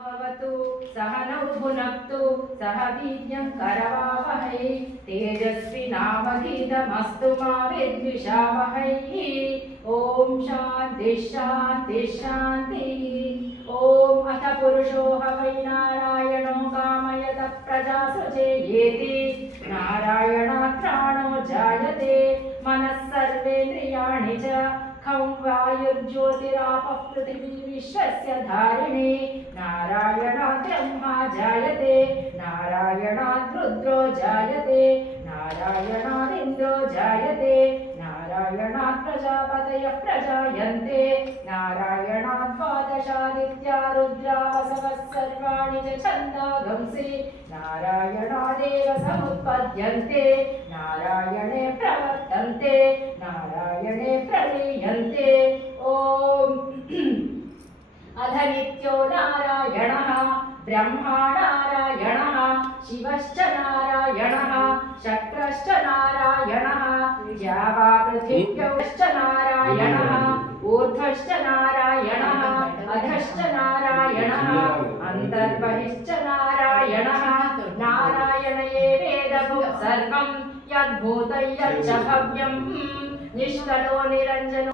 भवतु सहनौ भुनक्तु सह वीर्यं करवावहै तेजस्विनावधीतमस्तु मा विद्विषावहै। ॐ शान्ति शान्ति शान्तिः। ॐ अथ पुरुषो वै नारायणो कामयतः प्रजा सृजेयेति नारायणात् प्राणो जायते मनः सर्वेन्द्रियाणि च खं वायुर्ज्योतिरापः पृथिवी विश्वस्य धारिणी नारायणात् ब्रह्मा जायते नारायणात् रुद्रो जायते नारायणादिन्द्रो जायते नारायणात् प्रजापतयः प्रजायन्ते नारायणात् द्वादशादित्या रुद्रा वसवः सर्वाणि च छन्दागंसि नारायणादेव समुत्पद्यन्ते नारायणे प्रवर्तन्ते नारायणे प्रलीयन्ते। ॐ अध नित्यो नारायणः ब्रह्मा नारायणः शिवश्च नारायणः शक्रश्च नारायणः द्यावा पृथिव्यश्च नारायणः ऊर्ध्वश्च नारायणः अधश्च नारायणः अन्तर्बहिश्च नारायणः नारायण एवेदभुः सर्वं यद्भूतं यच्च भव्यं निष्कलो निरञ्जनो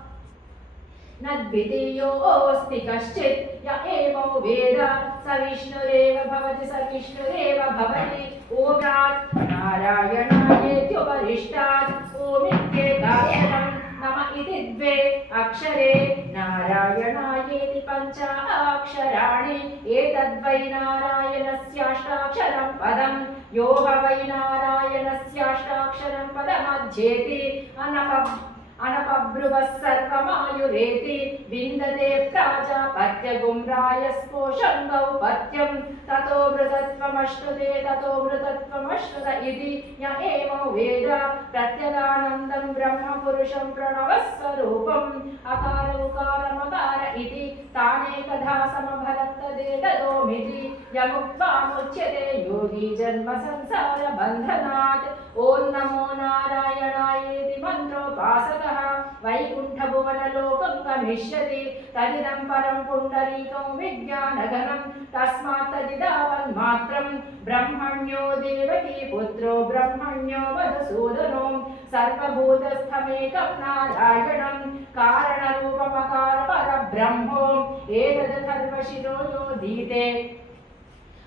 नद्वितीयोऽस्ति कश्चित् य एवं वेद स विष्णुरेव भवति स विष्णुरेव भवति। ओमात् नारायणायेत्युपरिष्टात् ओमित्येकाक्षरं नम इति द्वे अक्षरे नारायणायेति पञ्चाक्षराणि एतद्वै नारायणस्याष्टाक्षरं पदं यो वै नारायणस्याष्टाक्षरं पदमध्येति अनपब्रुवः सर्वमायुरेति विन्दते प्राजापत्यगुं रायस्पोषं गौपत्यं ततो मृतत्वमश्नुते ततो मृतत्वमश्नुत इति य एवं वेद प्रत्यगानन्दं ब्रह्मपुरुषं प्रणवस्वरूपम् अकार उकारमकार इति तानेकधा समभरत्तदेतदोमिति यमुक्त्वामुच्यते योगी जन्म संसार बन्धनात्। ॐ नमो नारायणायेति मन्त्रोपासकः वैकुण्ठभुवनलोकं गमिष्यति तदिदं परं पुण्डरीकं विज्ञानघनं तस्मात् तदिदावन्मात्रं ब्रह्मण्यो देवकी पुत्रो ब्रह्मण्यो मधुसूदनो सर्वभूतस्थमेकं नारायणं कारणरूपमकार परब्रह्मो एतदथर्वशिरो योधीते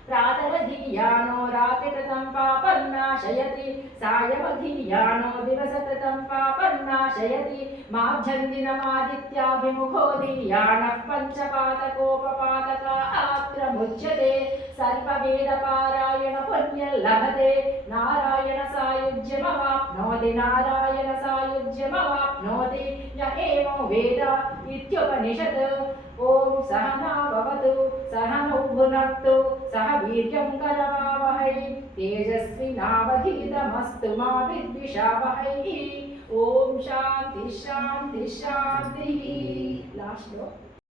प्रातरधीयानो रात्रिकृतं पापन्नाशयति सायमधीयानो दिवसकृतं पापन्नाशयति माध्यन्दिनमादित्याभिमुखो धीयानः पञ्चपातकोपपातक आत्रमुच्यते सर्ववेदपारायण पुण्यं लभते नारायण सायुज्यमवाप्नोति नारायण सायुज्यमवाप्नोति य एवं वेद इत्युपनिषत्। ॐ सहना भवतु सहनौ भुनक्तु सह वीर्यं करवावहै तेजस्विनावधीतमस्तु मा विद्विषावहै। ॐ शान्ति शान्ति शान्तिः। लास्ट